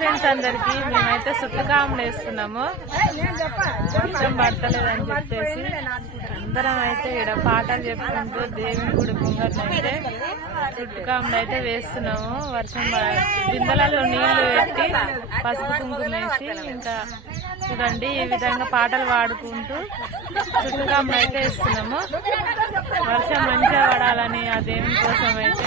Friends అందరికి మేమైతే సుట్టుకాములు వేస్తున్నాము వర్షం పడతలేదని చెప్పేసి అందరం అయితే ఇక్కడ పాటలు చెప్పుకుంటూ దేవుని గుడి ముంగట్లు అయితే చుట్టుకాములు అయితే వేస్తున్నాము. వర్షం బిందెలలో నీళ్ళు పెట్టి పసుపు కుంకుమ వేసి ఇంకా చూడండి ఈ విధంగా పాటలు పాడుకుంటూ చుట్టుకాములు అయితే వేస్తున్నాము. వర్షం మంచిగా పడాలని ఆ దేవుని కోసం అయితే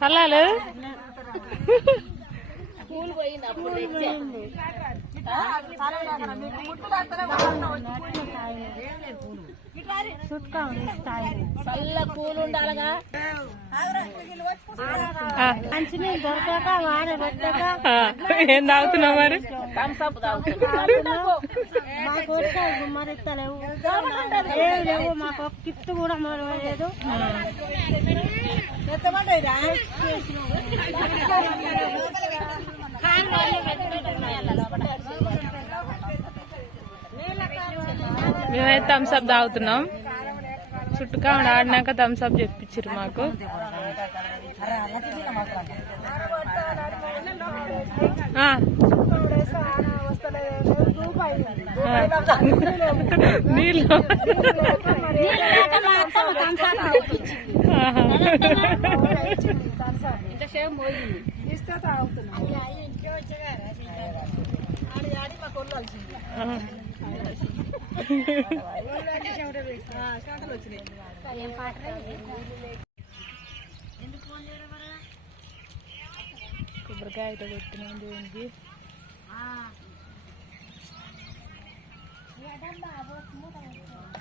సల్లాలు? చల్ల పూలు ఉండాలగా. మంచినీళ్ళు దొరకక వాన ఏం తాగుతున్నావు మరి? గుమ్మరిస్తలేవు ఏమి లేవు మాకు ఒక గిఫ్ట్ కూడా లేదు మేమైతే థమ్స్అప్ తాగుతున్నాం. చుట్టుకా ఆడినాక థమ్స్అప్ చెప్పించారు మాకు. ఆ. నీళ్ళు ఇస్తే తాగుతున్నా ఇంటికే వచ్చేదారా ఆడి ఆడి మా కొళ్ళు అలసింది ఏం పాట కొబ్బరికాయ కొట్టినాం దేవునికి. 妈妈，我怎么打不？